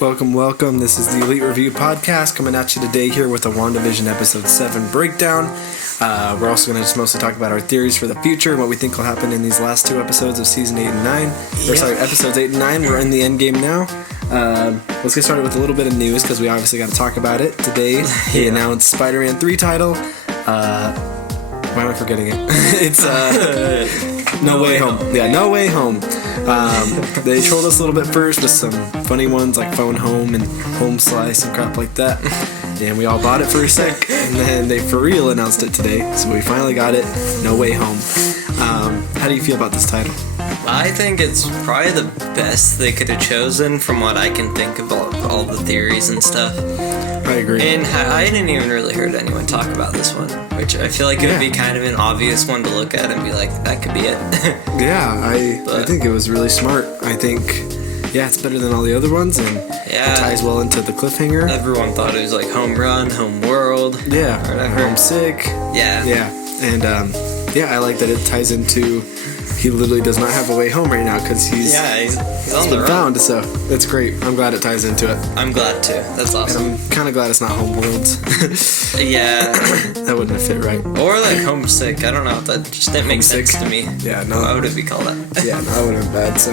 Welcome. This is the Elite Review Podcast coming at you today here with a WandaVision Episode 7 breakdown. We're also going to just mostly talk about our theories for the future and what we think will happen in these last two episodes of Season 8 and 9. Episodes 8 and 9. We're in the end game now. Let's get started with a little bit of news because we obviously got to talk about it. Today, he announced Spider-Man 3 title. Why am I forgetting it? It's No Way Home. Yeah, No Way Home. They trolled us a little bit first with some funny ones like Phone Home and Home Slice and crap like that. And we all bought it for a sec, and then they for real announced it today. So we finally got it, No Way Home. How do you feel about this title? I think it's probably the best they could have chosen from what I can think of all the theories and stuff. I agree. And I didn't even really heard anyone talk about this one, which I feel like it would be kind of an obvious one to look at and be like, that could be it. Yeah, I think it was really smart. I think, it's better than all the other ones, and it ties well into the cliffhanger. Everyone thought it was like Home Run, Home World. Yeah, Homesick. Yeah. Yeah, and I like that it ties into... He literally does not have a way home right now because he's on the road. Found, so it's great. I'm glad it ties into it. I'm glad too. That's awesome. And I'm kind of glad it's not Homeworlds. Yeah. That wouldn't have fit right. Or like Homesick. I don't know. That just didn't make sense to me. Yeah, no. Why would it be called that? Yeah, no, that would have been bad. So,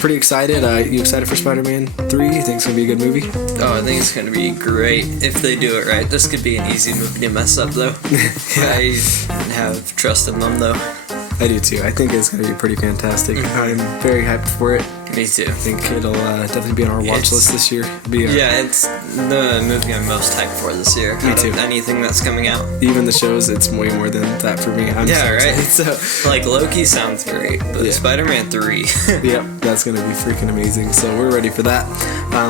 pretty excited. You excited for Spider-Man 3? You think it's going to be a good movie? Oh, I think it's going to be great if they do it right. This could be an easy movie to mess up, though. I have trust in them, though. I do too. I think it's going to be pretty fantastic. I'm very hyped for it. Me too. I think it'll definitely be on our watch list this year. It's the movie I'm most hyped for this year. Me too. Anything that's coming out. Even the shows, it's way more than that for me. I'm so right? excited, so. Like, Loki sounds great, but Spider-Man 3. Yep, that's going to be freaking amazing. So we're ready for that.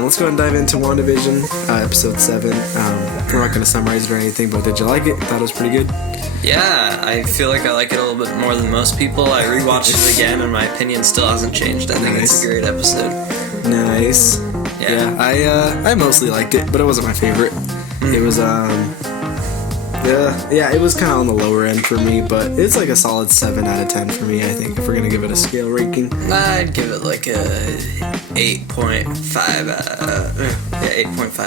Let's go ahead and dive into WandaVision, Episode 7. We're not going to summarize it or anything, but did you like it? Thought it was pretty good? Yeah, I feel like I like it a little bit more than most people. I rewatched it again, and my opinion still hasn't changed. I think it's a great episode. Nice. Yeah, I mostly liked it, but it wasn't my favorite. It was, it was kind of on the lower end for me, but it's like a solid 7 out of 10 for me, I think, if we're going to give it a scale ranking. I'd give it like a 8.5 out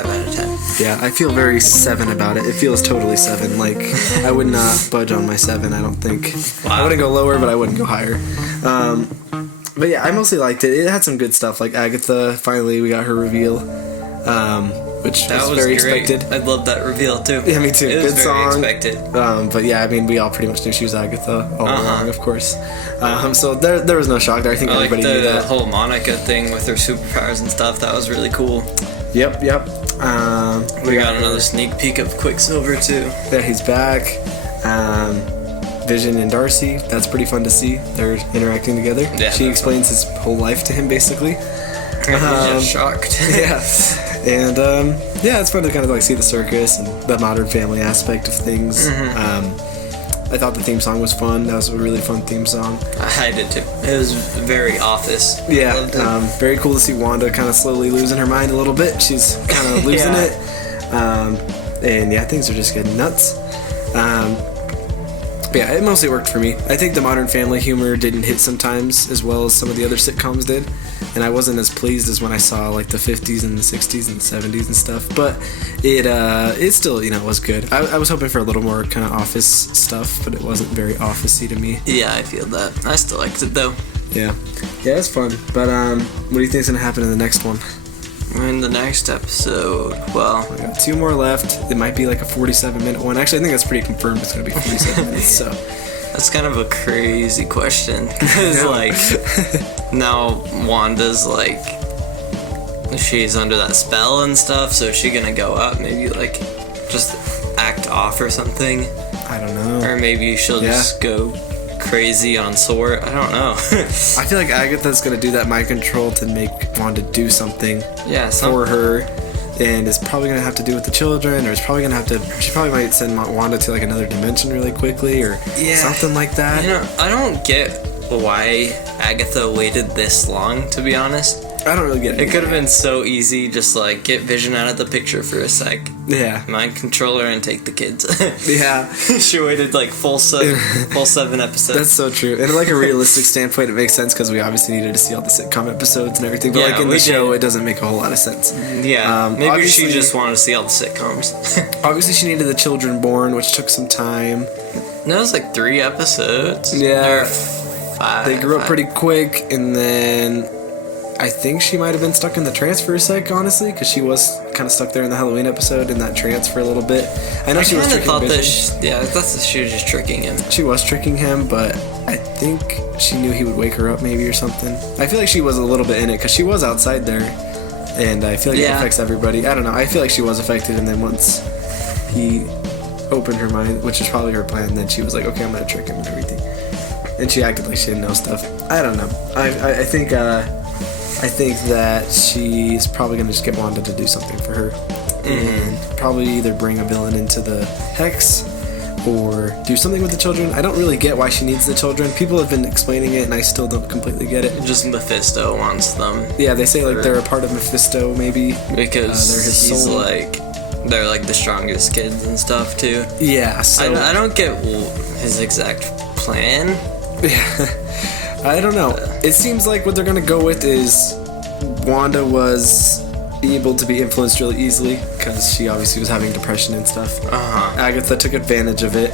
of 10. Yeah, I feel very 7 about it. It feels totally 7. Like, I would not budge on my 7, I don't think. Wow. I wouldn't go lower, but I wouldn't go higher. But yeah, I mostly liked it. It had some good stuff, like Agatha, finally we got her reveal, which was very expected. I loved that reveal too. Yeah, me too. It good was song. very expected. But yeah, I mean, we all pretty much knew she was Agatha all along, of course. So there was no shock there. I think everybody knew that. The whole Monica thing with her superpowers and stuff, that was really cool. Yep. We got another sneak peek of Quicksilver too. Yeah, he's back. Vision and Darcy, that's pretty fun to see. They're interacting together. Yeah, she explains his whole life to him, basically. He's just shocked. Yeah. And, it's fun to kind of like see the circus and the Modern Family aspect of things. I thought the theme song was fun. That was a really fun theme song. I did too. It was very Office. Yeah, very cool to see Wanda kind of slowly losing her mind a little bit. She's kind of losing it. And things are just getting nuts. Yeah, it mostly worked for me. I think the Modern Family humor didn't hit sometimes as well as some of the other sitcoms did, and I wasn't as pleased as when I saw like the 50s and the 60s and the 70s and stuff, but it still, was good. I was hoping for a little more kind of Office stuff, but it wasn't very Office-y to me. Yeah, I feel that. I still liked it though. Yeah, it's fun, but what do you think's gonna happen in the next one? In the next episode, well... We got 2 more left. It might be like a 47-minute one. Actually, I think that's pretty confirmed it's going to be 47 minutes, so... That's kind of a crazy question. Because, now Wanda's, she's under that spell and stuff, so is she going to go up, maybe, just act off or something? I don't know. Or maybe she'll just go crazy on SWORD. I don't know. I feel like Agatha's gonna do that mind control to make Wanda do something for her, and it's probably gonna have to do with the children, or it's probably gonna have to. She probably might send Wanda to like another dimension really quickly, or something like that. I don't get why Agatha waited this long, to be honest. I don't really get it. It could have been so easy, just like get Vision out of the picture for a sec. Yeah. Mind controller and take the kids. Yeah. She waited like full 7 episodes. That's so true. And like a realistic standpoint, it makes sense because we obviously needed to see all the sitcom episodes and everything. But Yeah, like in the we show, did. it doesn't make a whole lot of sense. Yeah, maybe obviously- she just wanted to see all the sitcoms. Obviously, she needed the children born, which took some time. That was like 3 episodes. Yeah. Or 5. They grew up 5. pretty quick, and then I think she might have been stuck in the trance for a sec, honestly, because she was kind of stuck there in the Halloween episode in that trance for a little bit. I know she was kinda tricking thought Vision. that I thought that she was just tricking him. She was tricking him, but I think she knew he would wake her up maybe or something. I feel like she was a little bit in it because she was outside there, and I feel like it Yeah. affects everybody. I don't know. I feel like she was affected, and then once he opened her mind, which is probably her plan, then she was like, okay, I'm gonna trick him and everything. And she acted like she didn't know stuff. I don't know. I think that she's probably gonna just get Wanda to do something for her, and probably either bring a villain into the Hex or do something with the children. I don't really get why she needs the children. People have been explaining it, and I still don't completely get it. Just Mephisto wants them. Yeah, they say like they're a part of Mephisto, maybe. Because they're his he's soul. like, they're like the strongest kids and stuff too. Yeah, so I don't get his exact plan. I don't know. It seems like what they're gonna go with is Wanda was able to be influenced really easily because she obviously was having depression and stuff. Agatha took advantage of it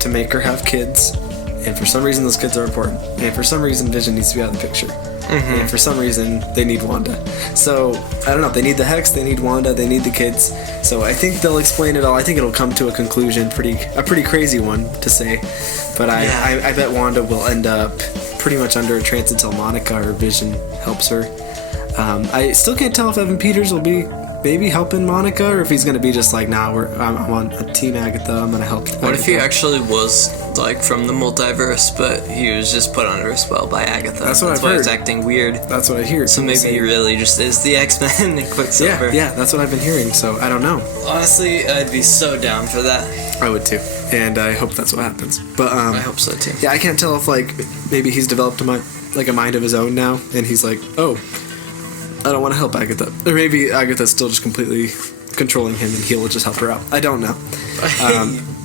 to make her have kids, and for some reason those kids are important, and for some reason Vision needs to be out of the picture, and for some reason they need Wanda. So I don't know. They need the Hex, they need Wanda, they need the kids. So I think they'll explain it all. I think it'll come to a conclusion, a pretty crazy one to say, but I bet Wanda will end up pretty much under a trance until Monica or Vision helps her. I still can't tell if Evan Peters will be maybe helping Monica or if he's gonna be just like, nah, I'm on a team Agatha, I'm gonna help. What if he actually was like from the multiverse, but he was just put under a spell by Agatha? That's what I've why heard. he's acting weird. That's what I hear. So maybe he really just is the X-Men and Quicksilver. Yeah, that's what I've been hearing. So I don't know. Honestly, I'd be so down for that. I would too, and I hope that's what happens. But I hope so too. yeah, I can't tell if like maybe he's developed a mind of his own now, and he's like, oh, I don't want to help Agatha, or maybe Agatha's still just completely controlling him, and he'll just help her out. I don't know.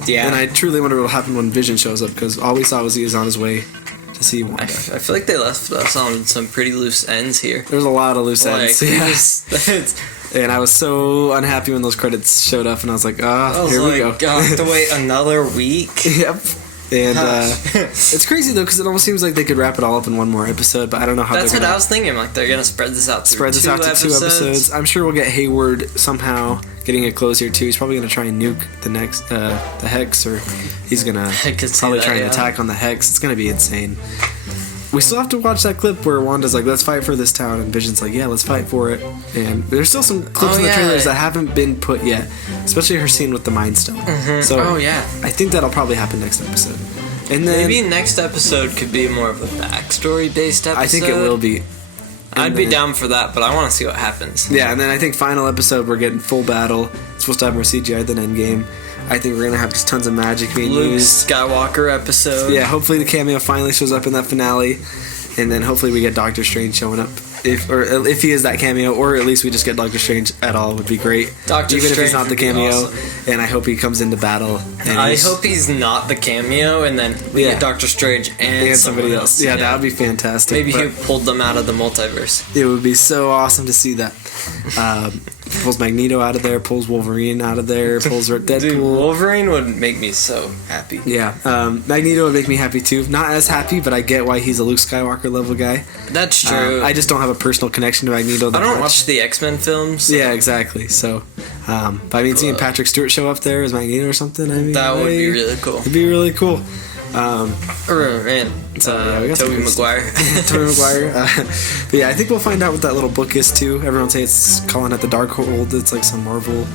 Yeah. And I truly wonder what will happen when Vision shows up, because all we saw was he was on his way to see Wanda. I feel like they left us on some pretty loose ends here. There's a lot of loose Like, ends. Yeah. And I was so unhappy when those credits showed up, and I was like, here we go. I have to wait another week. Yep. And it's crazy though, because it almost seems like they could wrap it all up in one more episode, but I don't know how. That's they're what gonna I was thinking. Like they're gonna spread this out. spread this out to 2 episodes. I'm sure we'll get Hayward somehow getting a close here too. He's probably gonna try and nuke the next the Hex, or he's gonna I could see probably that, try and yeah. attack on the Hex. It's gonna be insane. We still have to watch that clip where Wanda's like, let's fight for this town, and Vision's like, yeah, let's fight for it. And there's still some clips in the trailers that haven't been put yet, especially her scene with the Mind Stone. So I think that'll probably happen next episode. And then Maybe next episode could be more of a backstory based episode. I think it will be. I'd be down for that, but I want to see what happens. Yeah, and then I think final episode we're getting full battle. It's supposed to have more CGI than Endgame. I think we're gonna have just tons of magic being Luke used. Skywalker episode. Yeah, hopefully the cameo finally shows up in that finale, and then hopefully we get Doctor Strange showing up. If he is that cameo, or at least we just get Doctor Strange at all, would be great. Doctor Even if Strange he's not the would be cameo, awesome. and I hope he comes into battle. And I hope he's not the cameo, and then we get Doctor Strange and somebody else. Yeah, that would be fantastic. Maybe but he pulled them out of the multiverse. it would be so awesome to see that. Pulls Magneto out of there, pulls Wolverine out of there, pulls Deadpool. Dude, Wolverine would make me so happy. Yeah, Magneto would make me happy too. Not as happy, but I get why he's a Luke Skywalker level guy. That's true. I just don't have a personal connection to Magneto. I don't watch the X-Men films. So Yeah, exactly. So, but I mean, seeing Patrick Stewart show up there as Magneto or something, I mean, that would be really cool. It'd be really cool. And we got Tobey some- Maguire. Tobey Maguire. But yeah, I think we'll find out what that little book is too. Everyone say it's calling it the Darkhold. It's like some Marvel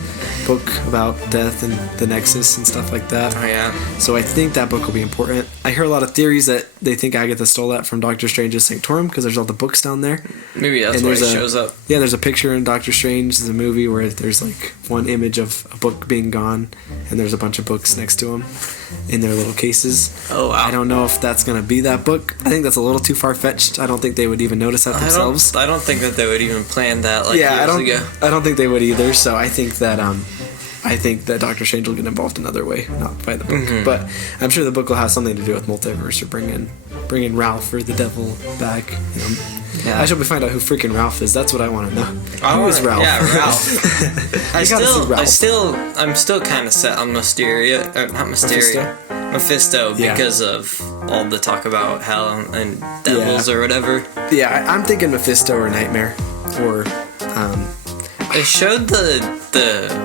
book about death and the Nexus and stuff like that. Oh yeah. So I think that book will be important. I hear a lot of theories that they think Agatha stole that from Doctor Strange's Sanctorum because there's all the books down there. Maybe that's And why he there's shows up. Yeah, there's a picture in Doctor Strange, the movie, where there's like one image of a book being gone, and there's a bunch of books next to him in their little cases. Oh wow. I don't know if that's gonna be that that book. I think that's a little too far-fetched. I don't think they would even notice that themselves. I don't think that they would even plan that years ago. I don't think they would either. So I think that Doctor Strange will get involved another way, not by the book. Mm-hmm. But I'm sure the book will have something to do with multiverse or bringing Ralph or the devil back. Yeah. I should find out who freaking Ralph is. That's what I want to know. Who is Ralph? Yeah, Ralph. I'm still kind of set on Mephisto because of all the talk about hell and devils or whatever. Yeah, I'm thinking Mephisto or Nightmare or. It showed the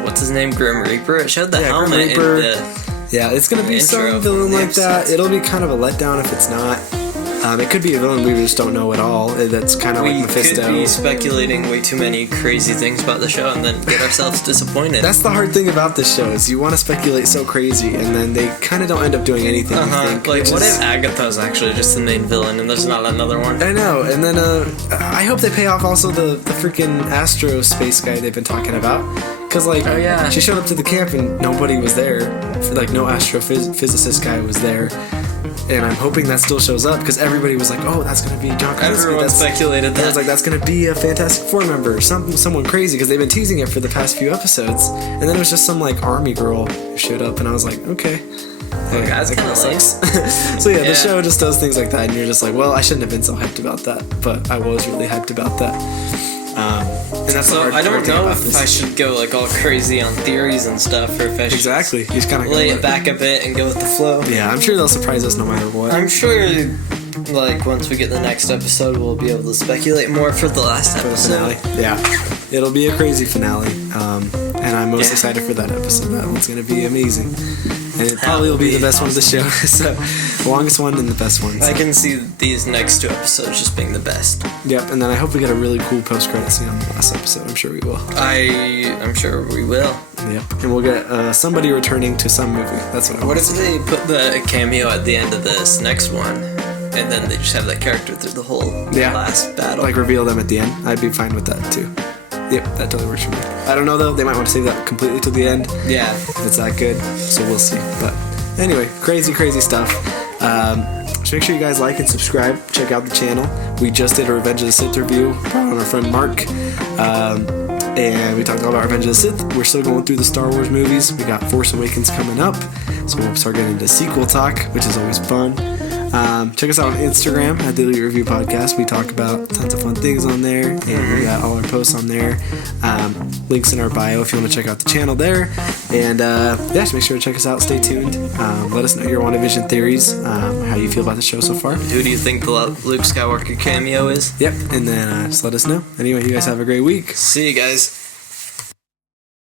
what's his name, Grim Reaper. It showed the helmet in the. Yeah, it's gonna be some villain like that. It'll be kind of a letdown if it's not. It could be a villain we just don't know at all. That's kind of like Mephisto. We could be speculating way too many crazy things about the show and then get ourselves disappointed. That's the hard thing about this show is you want to speculate so crazy and then they kind of don't end up doing anything. You think, like, what if Agatha's actually just the main villain and there's not another one? I know. And then I hope they pay off also the freaking Astro space guy they've been talking about. Because, she showed up to the camp and nobody was there. Like, no astrophysicist guy was there. And I'm hoping that still shows up because everybody was like, "Oh, that's gonna be John Krasinski." Everyone speculated that. I was like, "That's gonna be a Fantastic Four member, someone crazy," because they've been teasing it for the past few episodes. And then it was just some army girl who showed up, and I was like, "Okay, that's kind of sucks." So the show just does things like that, and you're just like, "Well, I shouldn't have been so hyped about that," but I was really hyped about that. And that's so I don't know if I should go all crazy on theories and stuff, or if I should you just kind of lay it back a bit and go with the flow. Yeah, I'm sure they'll surprise us no matter what. I'm sure, once we get the next episode, we'll be able to speculate more for the last episode. Finale. Yeah, it'll be a crazy finale, and I'm most excited for that episode. That one's gonna be amazing. And it probably will be the best one of the show. So, the longest one and the best one. So. I can see these next two episodes just being the best. Yep, and then I hope we get a really cool post-credit scene on the last episode. I'm sure we will. I'm sure we will. Yep, and we'll get somebody returning to some movie. That's what I want. What if they put the cameo at the end of this next one, and then they just have that character through the whole last battle? Reveal them at the end. I'd be fine with that, too. Yep, that totally works for me. I don't know, though. They might want to save that completely to the end. Yeah. If it's that good. So we'll see. But anyway, crazy stuff. So make sure you guys like and subscribe. Check out the channel. We just did a Revenge of the Sith review. Brought on our friend Mark. And we talked all about Revenge of the Sith. We're still going through the Star Wars movies. We got Force Awakens coming up. So we'll start getting into sequel talk, which is always fun. Check us out on Instagram at the ELEET Review Podcast. We talk about tons of fun things on there, and we got all our posts on there. Links in our bio if you want to check out the channel there. And just make sure to check us out. Stay tuned. Let us know your WandaVision theories, how you feel about the show so far. Who do you think the Luke Skywalker cameo is? Yep, and then just let us know. Anyway, you guys have a great week. See you guys.